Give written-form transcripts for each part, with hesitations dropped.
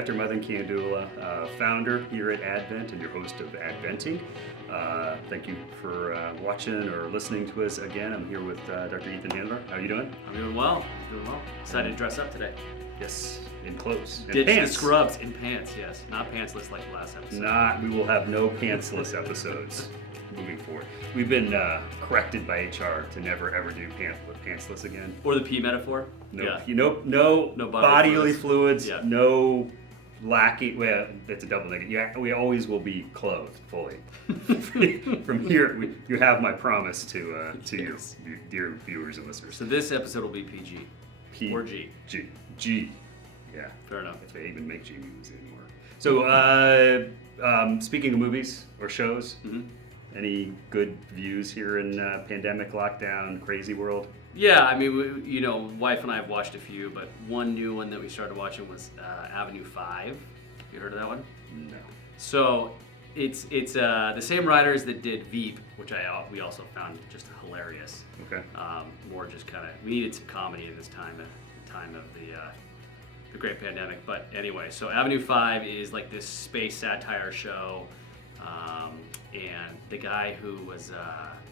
Dr. Madan Kandula, founder here at Advent and your host of Adventing. Thank you for watching or listening to us again. I'm here with Dr. Ethan Handler. How are you doing? I'm doing well. Excited to dress up today. Yes, in clothes. Ditch the pants. scrubs in pants, yes. Not pantsless like the last episode. We will have no pantsless episodes moving forward. We've been corrected by HR to never ever do pantsless again. Or the pee metaphor. No, Yeah. no bodily fluids. Yeah. No lacking. Well, that's a double negative. Yeah, we always will be clothed fully. From here, you have my promise to your dear viewers and listeners. So this episode will be PG. Or G. G. Yeah. Fair enough. If they even make G movies anymore. So, speaking of movies or shows, any good views here in pandemic lockdown, crazy world? Yeah, I mean, wife and I have watched a few, but one new one that we started watching was Avenue 5. You heard of that one? No. So it's the same writers that did Veep, which we also found just hilarious. Okay. More just kind of, we needed some comedy in this time of the great pandemic. But anyway, so Avenue 5 is like this space satire show, and the guy who was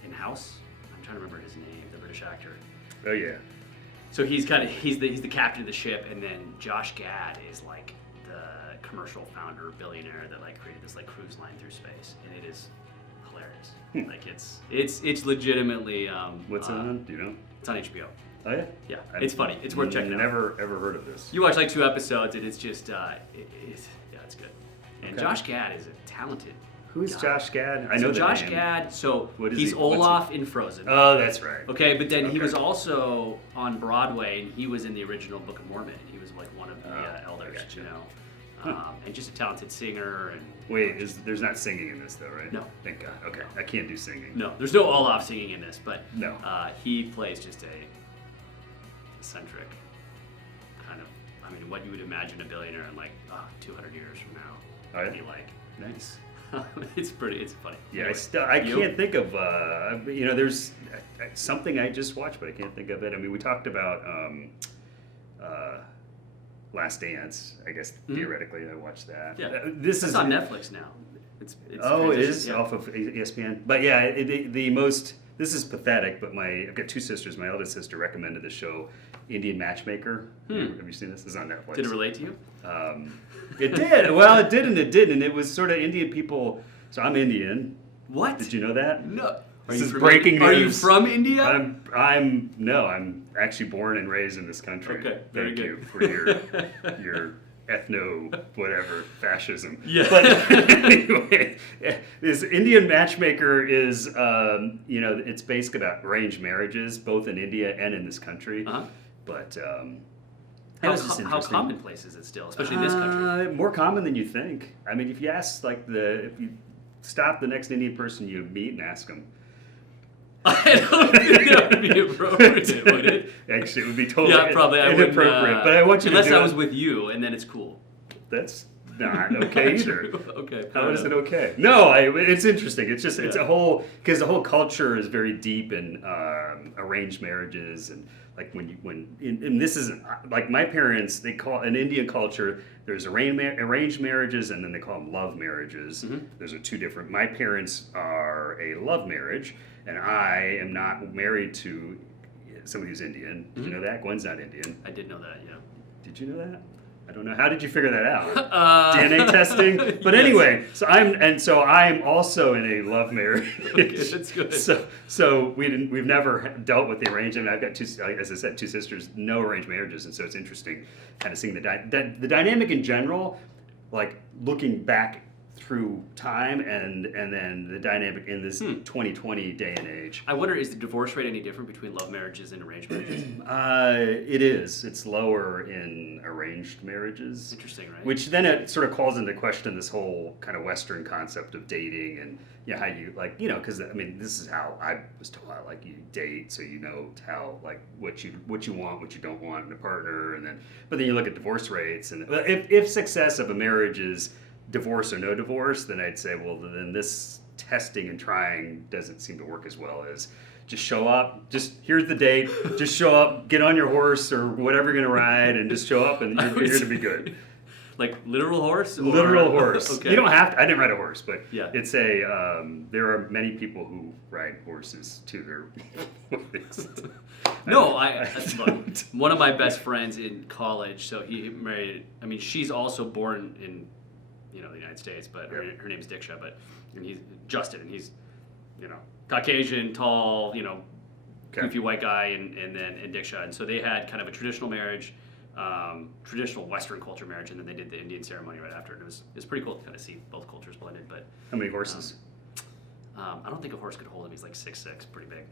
in House, I'm trying to remember his name, the British actor. Oh yeah. So he's the captain of the ship, and then Josh Gad is like the commercial founder, billionaire that like created this like cruise line through space, and it is hilarious. Like it's legitimately. What's it on? Do you know? It's on HBO. Oh yeah. Yeah, it's funny. It's worth checking out. Never ever heard of this. You watch like 2 episodes, and it's just it's good. And Okay. Josh Gad is a talented. Who's guy. Josh Gad? I know So the Josh name. Gad. So What is he's he? What's Olaf in Frozen. Oh, that's right. Okay, but then he Okay. was also on Broadway, and he was in the original Book of Mormon. He was like one of the elders, gotcha. you know, and just a talented singer. And Wait, there's not singing in this though, right? No. Thank God. Okay, I can't do singing. no, there's no Olaf singing in this, but No. he plays just a eccentric kind of. I mean, what you would imagine a billionaire in like 200 years from now Oh, yeah? would be like. Nice. It's funny. Yeah, Anyway, I you? can't think of, there's something I just watched, but I can't think of it. I mean, we talked about Last Dance, I guess, theoretically, I watched that. Yeah, This it's is on Netflix now. It's it transitioned, is yeah. off of ESPN. But yeah, this is pathetic, but I've got 2 sisters. My eldest sister recommended the show Indian Matchmaker. Have you seen this? It's on Netflix. Did it relate to you? It did. Well, it did and it didn't. And it was sort of Indian people. So I'm Indian. What? Did you know that? No. This is breaking news. Are you from India? I'm actually born and raised in this country. Okay, very Thank good. you for your ethno whatever fascism. Yeah. But anyway, this Indian Matchmaker is it's basically about arranged marriages both in India and in this country. Uh-huh. But How commonplace is it still, especially in this country? More common than you think. I mean, if you ask if you stop the next Indian person you meet and ask them. I don't think that would be appropriate, would it? Actually, it would be totally probably. inappropriate. But I want you to unless do I was with you, and then it's cool. That's not okay either. Okay. How is it okay? No, it's interesting. It's just it's Yeah. because the whole culture is very deep in arranged marriages and like and this is like my parents, they call in Indian culture there's arranged marriages and then they call them love marriages. Those are 2 different. My parents are a love marriage and I am not married to somebody who's Indian. Did you know that? Gwen's not Indian. I did know that, yeah. Did you know that? I don't know. How did you figure that out? DNA testing? But Yes. anyway, so I'm also in a love marriage. Okay, that's good. So we've never dealt with the arrangement. I've got 2, as I said, 2 sisters, no arranged marriages, and so it's interesting kind of seeing the dynamic in general, like looking back through time and then the dynamic in this 2020 day and age. I wonder, is the divorce rate any different between love marriages and arranged marriages? It is. It's lower in arranged marriages. Interesting, right? Which then it sort of calls into question this whole kind of Western concept of dating and how you because I mean this is how I was taught, like you date so you know how like what you want, what you don't want in a partner, but then you look at divorce rates and if success of a marriage is divorce or no divorce, then I'd say, well, then this testing and trying doesn't seem to work as well as just show up, just here's the date, just show up, get on your horse or whatever you're going to ride and just show up and you're here to be good. Like literal horse? Or? Literal horse. Okay. You don't have to. I didn't ride a horse, but Yeah. it's a. There are many people who ride horses to their weddings. No, look, one of my best friends in college. So he married. I mean, she's also born in, the United States, but her name's Diksha. And he's Justin, and he's, Caucasian, tall, goofy white guy, and Diksha. And so they had kind of a traditional marriage, traditional Western culture marriage, and then they did the Indian ceremony right after. And it was pretty cool to kind of see both cultures blended. But How many horses? I don't think a horse could hold him. He's like 6'6", pretty big.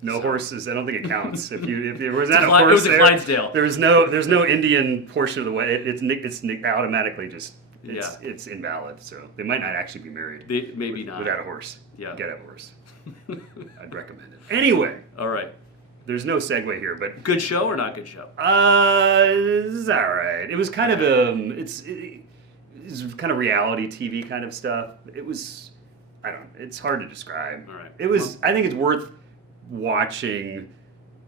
No So- horses. I don't think it counts. If there was not a It horse was a there, Clydesdale. there's no Indian portion of the wedding. It's automatically just it's invalid. So they might not actually be married. Maybe not. Without a horse. Yeah. Get a horse. I'd recommend it. Anyway, All right. there's no segue here, but Good show or not good show? it's all right. It was kind of it's kind of reality TV kind of stuff. It was, I don't know. It's hard to describe. All right. It was. I think it's worth watching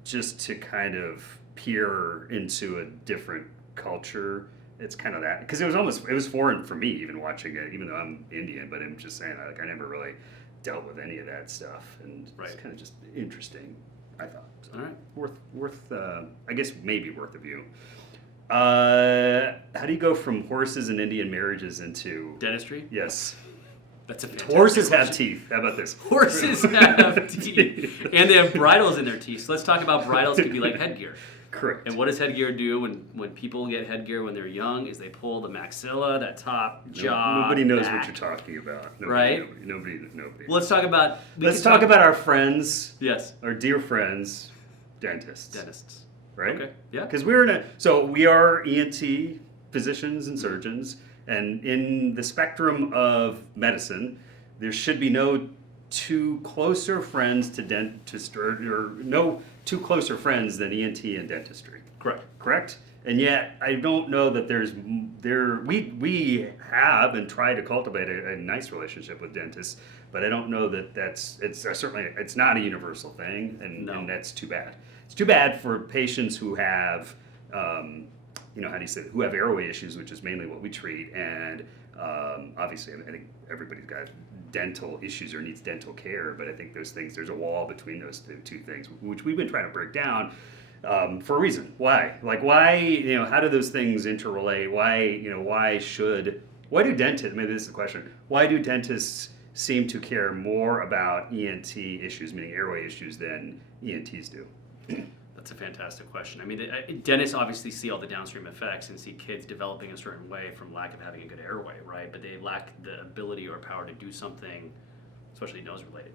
just to kind of peer into a different culture. It's kind of that, because it was foreign for me even watching it, even though I'm Indian. But I'm just saying, like, I never really dealt with any of that stuff, and it's kind of just interesting, I thought. So, All right. worth I guess maybe worth a view. How do you go from horses and Indian marriages into Dentistry? Yes, That's a fantastic horses have question. teeth. How about this? Horses have teeth. And they have bridles in their teeth. So let's talk about bridles could be like headgear. Correct. And what does headgear do when people get headgear when they're young is they pull the maxilla, that top jaw. Nobody knows back. what you're talking about. Right? Nobody. Well, let's talk about... Let's talk about our friends, Yes. our dear friends, dentists. Dentists. Right? Okay. Yeah. Because we are ENT physicians and surgeons, and in the spectrum of medicine, there should be no two closer friends to dentist, or no two closer friends than ENT and dentistry. Correct? And yet, I don't know that we have and try to cultivate a nice relationship with dentists, but I don't know that it's not a universal thing, and that's too bad. It's too bad for patients who have, who have airway issues, which is mainly what we treat, and obviously, I think everybody's got dental issues or needs dental care, but I think there's a wall between those two things, which we've been trying to break down for a reason. Why? Like, why, how do those things interrelate? Why do dentists, maybe this is the question, why do dentists seem to care more about ENT issues, meaning airway issues, than ENTs do? That's a fantastic question. I mean, dentists obviously see all the downstream effects and see kids developing a certain way from lack of having a good airway, right? But they lack the ability or power to do something, especially nose related.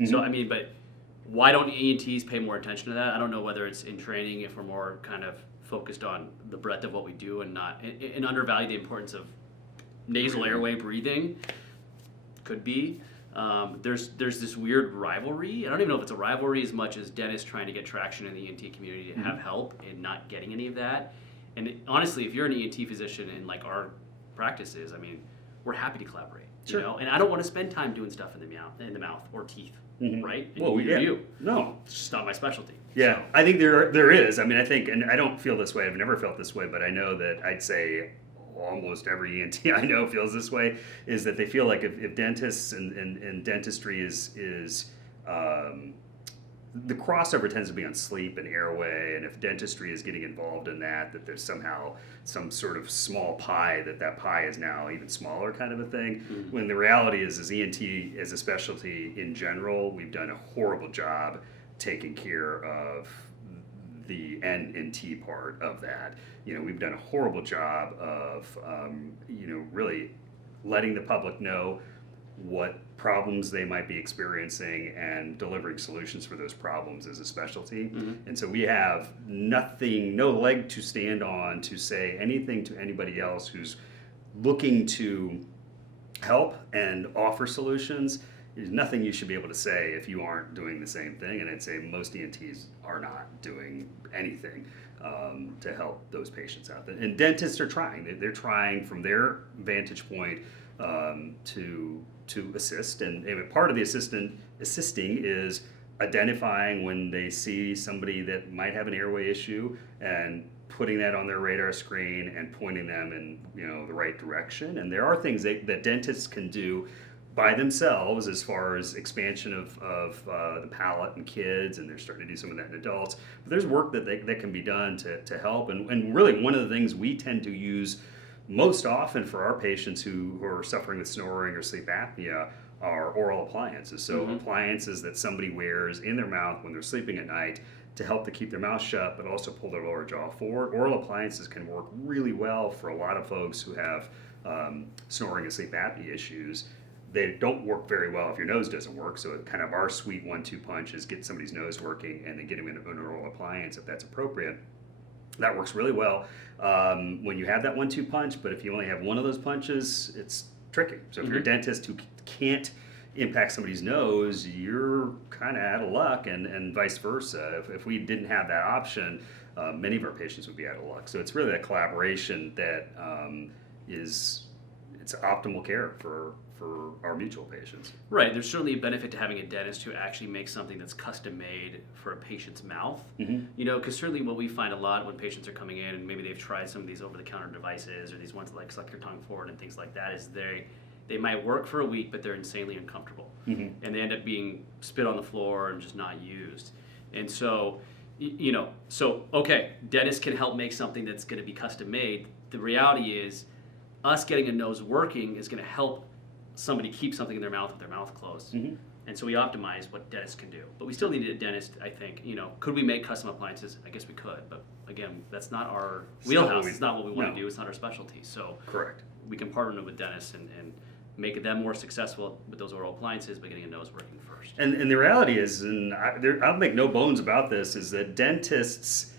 Mm-hmm. So, I mean, but why don't ENTs pay more attention to that? I don't know whether it's in training, if we're more kind of focused on the breadth of what we do and not, and undervalue the importance of nasal airway breathing. Could be. There's this weird rivalry. I don't even know if it's a rivalry as much as dentists trying to get traction in the ENT community to have help and not getting any of that. And honestly, if you're an ENT physician in like our practices, I mean, we're happy to collaborate. Sure. And I don't want to spend time doing stuff in the mouth or teeth, right? And Well, you. No, It's just not my specialty. yeah, So, I think there is. I mean, I think, and I don't feel this way. I've never felt this way, but I know that I'd say almost every ENT I know feels this way, is that they feel like if dentists and dentistry is the crossover tends to be on sleep and airway, and if dentistry is getting involved in that there's somehow some sort of small pie, that pie is now even smaller kind of a thing. Mm-hmm. When the reality is ENT as a specialty in general, we've done a horrible job taking care of the N and T part of that. We've done a horrible job of, really letting the public know what problems they might be experiencing and delivering solutions for those problems as a specialty. Mm-hmm. And so we have no leg to stand on to say anything to anybody else who's looking to help and offer solutions. There's nothing you should be able to say if you aren't doing the same thing, and I'd say most ENTs are not doing anything to help those patients out there. And dentists are trying. They're trying from their vantage point to assist, and part of the assisting is identifying when they see somebody that might have an airway issue and putting that on their radar screen and pointing them in the right direction. And there are things that dentists can do by themselves as far as expansion of the palate in kids, and they're starting to do some of that in adults. But there's work that can be done to help. And really one of the things we tend to use most often for our patients who are suffering with snoring or sleep apnea are oral appliances. So appliances that somebody wears in their mouth when they're sleeping at night to help to keep their mouth shut, but also pull their lower jaw forward. Oral appliances can work really well for a lot of folks who have snoring and sleep apnea issues. They don't work very well if your nose doesn't work. So kind of our sweet 1-2 punch is get somebody's nose working and then get them in an oral appliance if that's appropriate. That works really well when you have that 1-2 punch, but if you only have one of those punches, it's tricky. So if you're a dentist who can't impact somebody's nose, you're kind of out of luck, and vice versa. If we didn't have that option, many of our patients would be out of luck. So it's really that collaboration that it's optimal care for our mutual patients. Right. There's certainly a benefit to having a dentist who actually makes something that's custom made for a patient's mouth. Because certainly what we find a lot when patients are coming in and maybe they've tried some of these over-the-counter devices or these ones that like suck your tongue forward and things like that is they might work for a week, but they're insanely uncomfortable. And they end up being spit on the floor and just not used. And so, okay, dentists can help make something that's going to be custom made. The reality is us getting a nose working is going to help somebody keep something in their mouth with their mouth closed. And so we optimize what dentists can do. But we still need a dentist, I think. Could we make custom appliances? I guess we could. But again, that's not our wheelhouse. It's not what we want to do. It's not our specialty. So correct. We can partner with dentists and make them more successful with those oral appliances by getting a nose working first. And the reality is, and I'll make no bones about this, is that dentists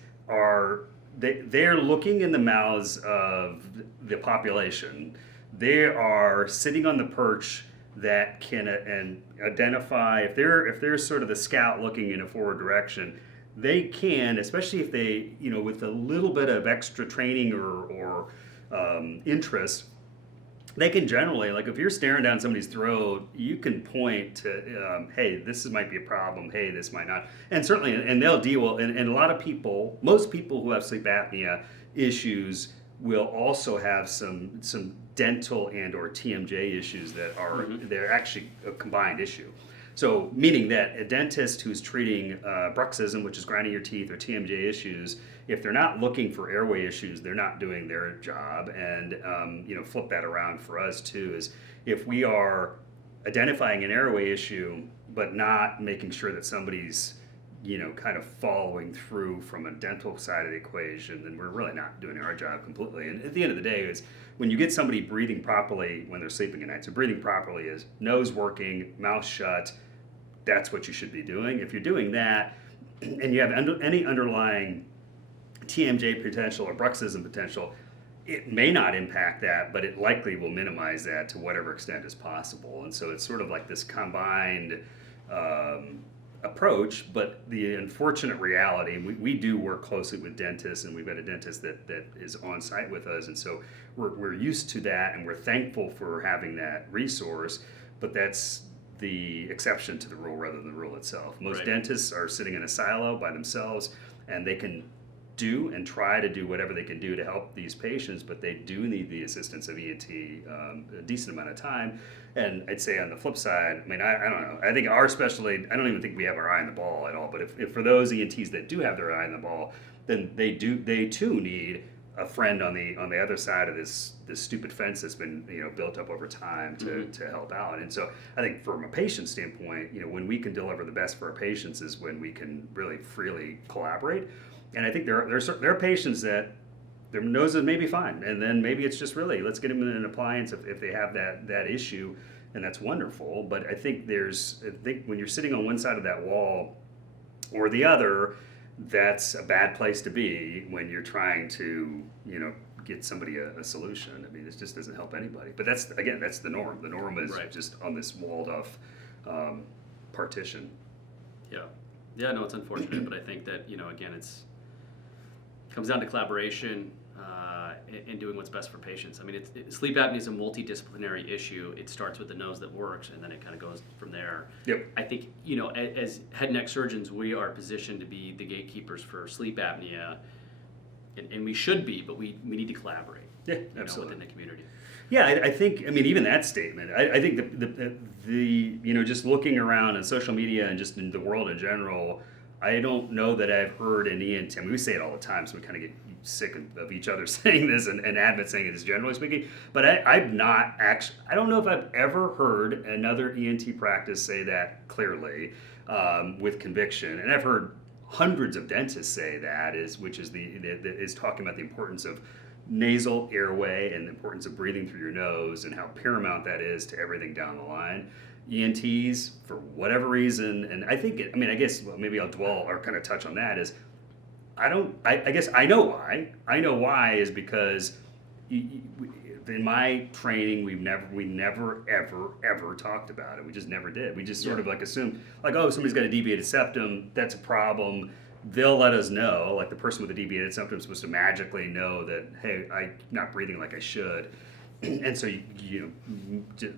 they're looking in the mouths of the population. They are sitting on the perch that can and identify if they're sort of the scout looking in a forward direction. They can, especially if they with a little bit of extra training or interest, they can generally, like if you're staring down somebody's throat, you can point to, hey, this might be a problem, hey, this might not. And certainly, and they'll deal, and a lot of people, most people who have sleep apnea issues will also have some dental and or TMJ issues that are, they're actually a combined issue. So meaning that a dentist who's treating bruxism, which is grinding your teeth, or TMJ issues, if they're not looking for airway issues, they're not doing their job. And flip that around for us too, is if we are identifying an airway issue but not making sure that somebody's kind of following through from a dental side of the equation, then we're really not doing our job completely. And at the end of the day, is when you get somebody breathing properly when they're sleeping at night. So breathing properly is nose working, mouth shut. That's what you should be doing. If you're doing that and you have any underlying TMJ potential or bruxism potential, it may not impact that, but it likely will minimize that to whatever extent is possible. And so it's sort of like this combined approach, but the unfortunate reality, we do work closely with dentists, and we've got a dentist that is on site with us, and so we're used to that, and we're thankful for having that resource, but that's the exception to the rule rather than the rule itself. Most dentists are sitting in a silo by themselves, and they can do and try to do whatever they can do to help these patients, but they do need the assistance of ENT a decent amount of time. And I'd say on the flip side, I don't know, I think our specialty, I don't even think we have our eye on the ball at all, but if for those ENTs that do have their eye on the ball, then they too need a friend on the other side of this stupid fence that's been built up over time to help out. And so I think from a patient standpoint, when we can deliver the best for our patients is when we can really freely collaborate. And I think there are patients that their noses may be fine, and then maybe it's just really let's get them in an appliance if they have that issue, and that's wonderful. But I think when you're sitting on one side of that wall or the other, that's a bad place to be when you're trying to get somebody a solution. I mean, it just doesn't help anybody. But that's the norm. The norm is just on this walled off partition. Yeah, no, it's unfortunate, but I think that again, it comes down to collaboration. and doing what's best for patients. I mean, sleep apnea is a multidisciplinary issue. It starts with the nose that works, and then it kind of goes from there. Yep. I think, as head and neck surgeons, we are positioned to be the gatekeepers for sleep apnea, and we should be, but we need to collaborate. Yeah, absolutely. Within the community. Yeah, I think, I mean, even that statement, I think the just looking around on social media and just in the world in general, I don't know that I've heard an ENT, I mean, we say it all the time, so we kind of get sick of each other saying this and admit saying it, generally speaking, but I've not actually, I don't know if I've ever heard another ENT practice say that clearly with conviction, and I've heard hundreds of dentists say that, which is talking about the importance of nasal airway and the importance of breathing through your nose and how paramount that is to everything down the line. ENTs, for whatever reason, and I think, I guess, well, maybe I'll dwell or kind of touch on that, is I guess I know why. I know why is because in my training, we never, ever talked about it. We just never did. We just sort of like assumed, like, oh, somebody's got a deviated septum, that's a problem. They'll let us know, like the person with a deviated septum is supposed to magically know that, hey, I'm not breathing like I should. And so you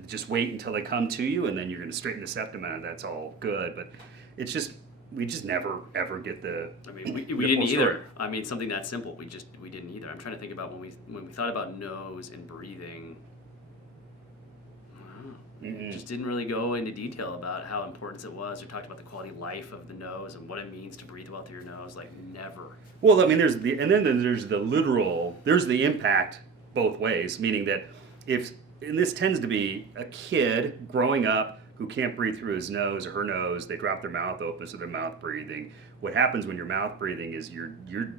just wait until they come to you, and then you're going to straighten the septum out, and that's all good. But it's just, we just never ever get the. I mean, we didn't either. I mean, something that simple, we didn't either. I'm trying to think about when we thought about nose and breathing. Just didn't really go into detail about how important it was, or talked about the quality of life of the nose and what it means to breathe well through your nose. Like, never. Well, I mean, there's the impact both ways, meaning that and this tends to be a kid growing up who can't breathe through his nose or her nose, they drop their mouth open, so they're mouth breathing. What happens when you're mouth breathing is your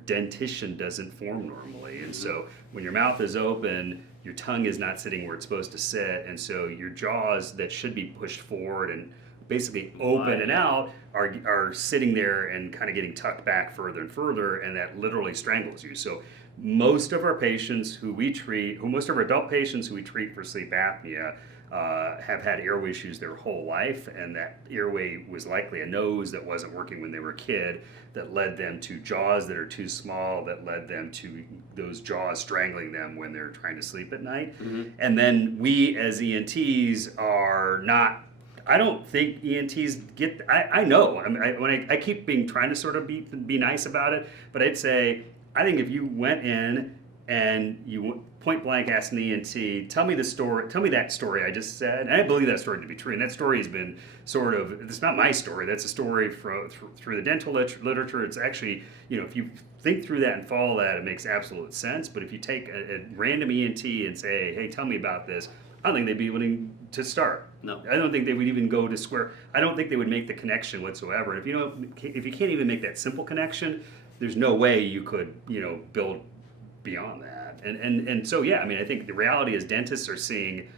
dentition doesn't form normally, and so when your mouth is open, your tongue is not sitting where it's supposed to sit, and so your jaws that should be pushed forward and basically open and out are sitting there and kind of getting tucked back further and further, and that literally strangles you. So most of our patients most of our adult patients who we treat for sleep apnea have had airway issues their whole life, and that airway was likely a nose that wasn't working when they were a kid that led them to jaws that are too small, that led them to those jaws strangling them when they're trying to sleep at night. And then we as ENTs are not, I don't think ENTs get, I know, I keep trying to sort of be nice about it, but I'd say, I think if you went in and you point blank asked an ENT, tell me that story I just said, and I believe that story to be true, and that story has been sort of, it's not my story, that's a story through the dental literature. It's actually, if you think through that and follow that, it makes absolute sense, but if you take a random ENT and say, hey, tell me about this, I don't think they'd be willing to start. No. I don't think they would even go to square. I don't think they would make the connection whatsoever. And if you can't even make that simple connection, there's no way you could, build beyond that. And so, yeah, I mean, I think the reality is dentists are seeing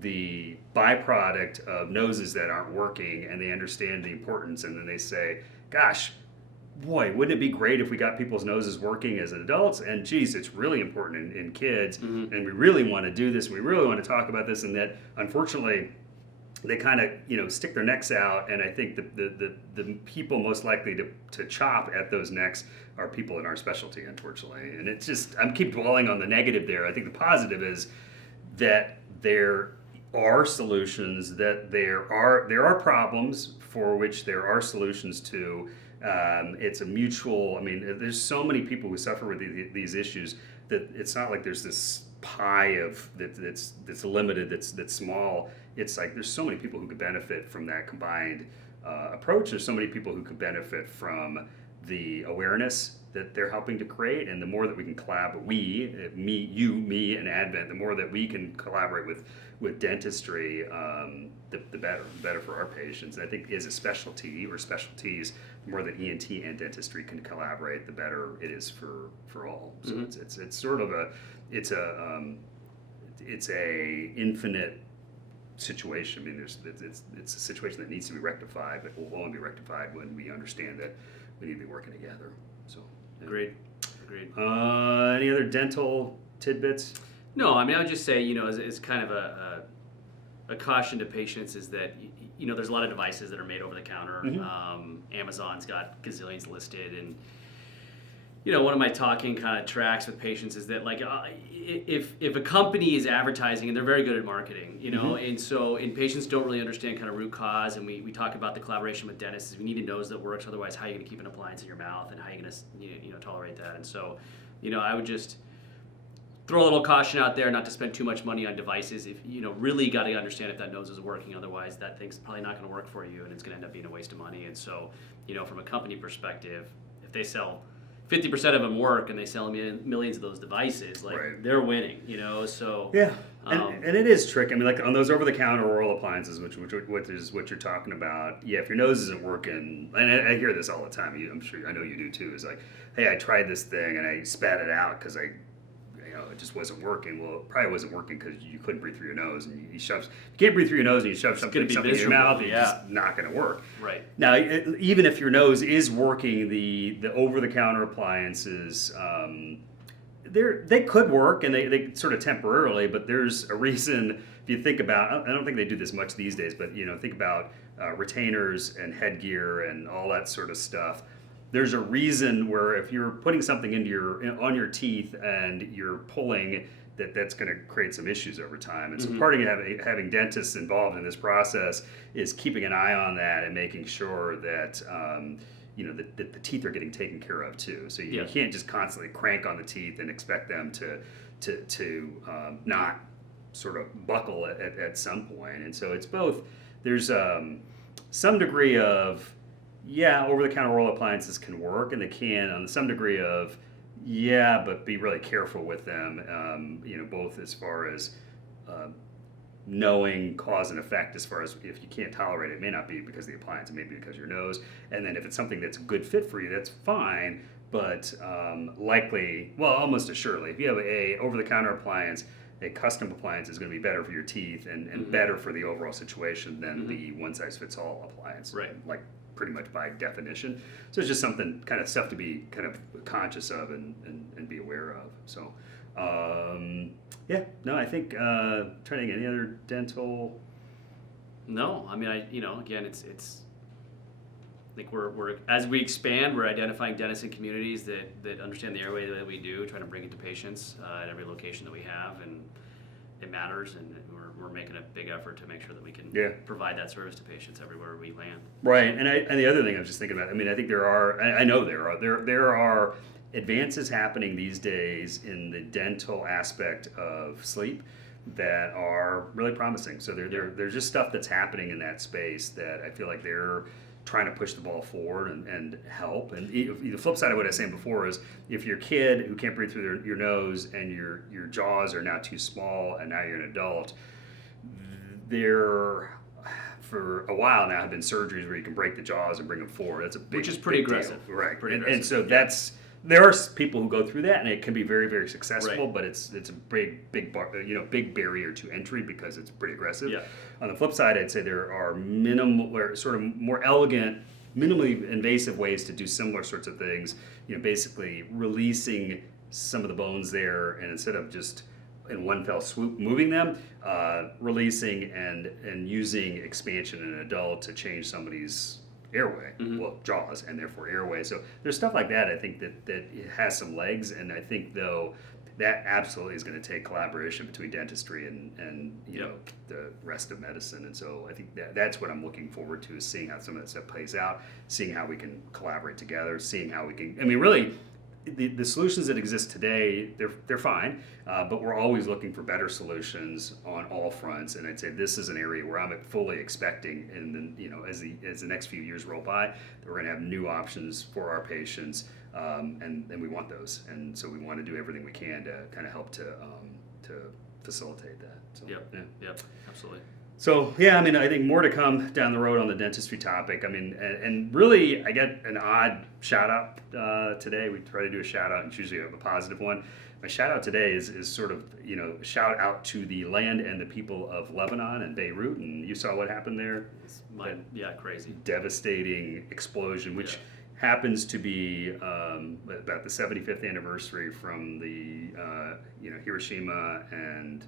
the byproduct of noses that aren't working, and they understand the importance, and then they say, gosh, boy, wouldn't it be great if we got people's noses working as adults? And geez, it's really important in kids, and we really want to do this, and we really want to talk about this, and that, unfortunately, they kind of stick their necks out, and I think the people most likely to chop at those necks are people in our specialty, unfortunately. And it's just, I keep dwelling on the negative there. I think the positive is that there are solutions, that there are problems for which there are solutions to. It's a mutual, I mean, there's so many people who suffer with these issues that it's not like there's this pie of that's limited, that's small. It's like there's so many people who could benefit from that combined approach. There's so many people who could benefit from the awareness that they're helping to create, and the more that we can collaborate, me, and Advent, the more that we can collaborate with dentistry, the better for our patients. And I think as a specialty or specialties, the more that ENT and dentistry can collaborate, the better it is for all. So it's sort of it's a infinite situation. I mean, it's a situation that needs to be rectified, but will only be rectified when we understand that we need to be working together. So, yeah. Agreed. Any other dental tidbits? No, I mean, I would just say, as kind of a caution to patients is that, there's a lot of devices that are made over the counter. Amazon's got gazillions listed, and one of my talking kind of tracks with patients is that like if a company is advertising, and they're very good at marketing, and patients don't really understand kind of root cause, and we talk about the collaboration with dentists. We need a nose that works, otherwise how are you going to keep an appliance in your mouth, and how are you going to tolerate that? And so I would just throw a little caution out there not to spend too much money on devices. If really got to understand if that nose is working, otherwise that thing's probably not going to work for you, and it's going to end up being a waste of money. And so from a company perspective, if they sell 50% of them work and they sell millions of those devices, like right. they're winning, so yeah. And it is tricky. I mean, like on those over-the-counter oral appliances, which is what you're talking about. Yeah, if your nose isn't working, and I hear this all the time. I'm sure I know you do too. Is like, hey, I tried this thing and I spat it out because it just wasn't working. Well, it probably wasn't working because you couldn't breathe through your nose, and you can't breathe through your nose, and you shove something in your mouth, and it's just not going to work. Right. Now, even if your nose is working, the over-the-counter appliances, they could work, and they sort of temporarily, but there's a reason. If you think about, I don't think they do this much these days, but think about retainers and headgear and all that sort of stuff. There's a reason where if you're putting something on your teeth and you're pulling, that's going to create some issues over time. And so part of having dentists involved in this process is keeping an eye on that and making sure that that the teeth are getting taken care of too. So you can't just constantly crank on the teeth and expect them to not sort of buckle at some point. And so it's both. There's some degree of over-the-counter oral appliances can work, and they can on some degree of but be really careful with them. Both as far as knowing cause and effect, as far as if you can't tolerate it, it may not be because of the appliance, it may be because of your nose. And then if it's something that's a good fit for you, that's fine. But likely, well, almost assuredly, if you have a over-the-counter appliance, a custom appliance is going to be better for your teeth and better for the overall situation than the one-size-fits-all appliance. Right. Like pretty much by definition. So it's just something, kind of stuff to be kind of conscious of and be aware of. So, I think trying to get any other dental. No, I mean, again, it's. I think we're as we expand, we're identifying dentists and communities that understand the airway that we do, trying to bring it to patients at every location that we have, and it matters, and we're making a big effort to make sure that we can provide that service to patients everywhere we land. Right, and the other thing I was just thinking about, I mean, I think there are advances happening these days in the dental aspect of sleep that are really promising. So there's just stuff that's happening in that space that I feel like they're trying to push the ball forward and help. And the flip side of what I was saying before is if your kid who can't breathe through your nose and your jaws are now too small and now you're an adult, there for a while now have been surgeries where you can break the jaws and bring them forward. That's a big, which is pretty aggressive, deal. Right? Pretty and so there are people who go through that, and it can be very, very successful. Right. But it's a big barrier to entry because it's pretty aggressive. Yeah. On the flip side, I'd say there are minimal or sort of more elegant, minimally invasive ways to do similar sorts of things. Basically releasing some of the bones there, and instead of just in one fell swoop moving them, releasing and using expansion in an adult to change somebody's airway, jaws, and therefore airway. So there's stuff like that. I think that it has some legs, and I think though that absolutely is going to take collaboration between dentistry and the rest of medicine. And so I think that's what I'm looking forward to, is seeing how some of that stuff plays out, seeing how we can collaborate together, seeing how we can. I mean, really. The solutions that exist today, they're fine, but we're always looking for better solutions on all fronts. And I'd say this is an area where I'm fully expecting, and as the next few years roll by, that we're going to have new options for our patients, and we want those. And so we want to do everything we can to kind of help to facilitate that. So, Yep, absolutely. So, I mean, I think more to come down the road on the dentistry topic. I mean, and really, I get an odd shout-out today. We try to do a shout-out, and it's usually a positive one. My shout-out today is sort of, shout-out to the land and the people of Lebanon and Beirut. And you saw what happened there? Crazy. Devastating explosion, which happens to be about the 75th anniversary from the, Hiroshima and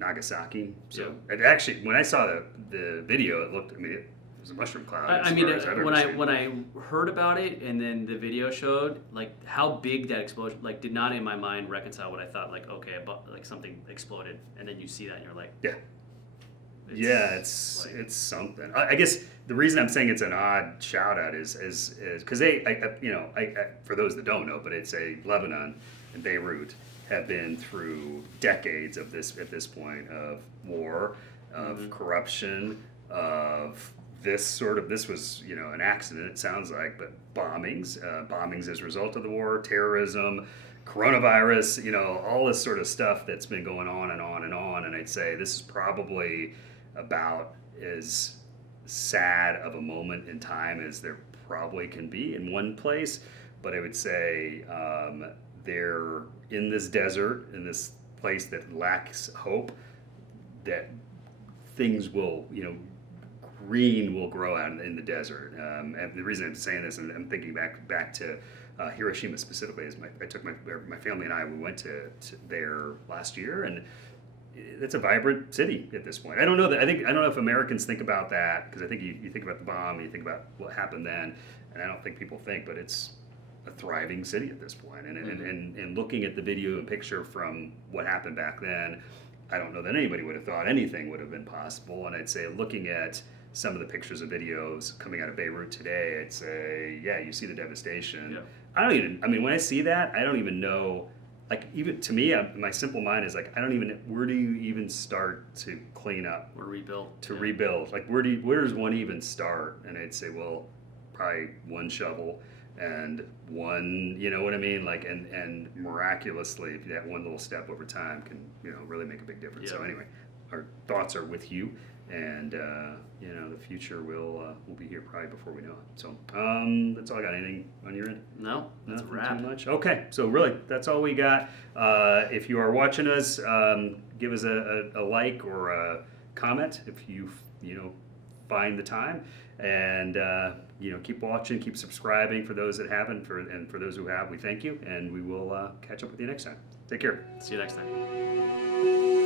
Nagasaki. So it actually, when I saw the video, it looked, was a mushroom cloud. I mean, when I heard about it and then the video showed like how big that explosion, like did not in my mind reconcile what I thought. Like okay, like something exploded, and then you see that and you're like, yeah. It's something. I guess the reason I'm saying it's an odd shout out is because for those that don't know, but it's Lebanon and Beirut have been through decades of this at this point of war, of corruption, of this was an accident, it sounds like, but bombings as a result of the war, terrorism, coronavirus, all this sort of stuff that's been going on and on and on. And I'd say this is probably about as sad of a moment in time as there probably can be in one place. But I would say they're in this desert, in this place that lacks hope, that things will, green will grow out in the desert. And the reason I'm saying this, and I'm thinking back to Hiroshima specifically, is I took my family and we went to there last year, and it's a vibrant city at this point. I don't know if Americans think about that, because I think you think about the bomb, and you think about what happened then, and I don't think people think, but it's a thriving city at this point. And looking at the video and picture from what happened back then, I don't know that anybody would have thought anything would have been possible. And I'd say looking at some of the pictures and videos coming out of Beirut today, I'd say, yeah, you see the devastation. Yeah. When I see that, I don't even know, like, even to me, my simple mind is like, where do you even start to clean up? Or rebuild. Rebuild. Like, where does one even start? And I'd say, well, probably one shovel and one, you know what I mean? Like, and miraculously, if that one little step over time can, really make a big difference. Yeah. So anyway, our thoughts are with you, and the future will be here probably before we know it. So that's all I got. Anything on your end? No, that's Nothing a wrap. too much. Okay, so really, that's all we got. If you are watching us, give us a like or a comment if you find the time, and keep watching, keep subscribing for those that haven't, and for those who have, we thank you, and we will catch up with you next time. Take care. See you next time.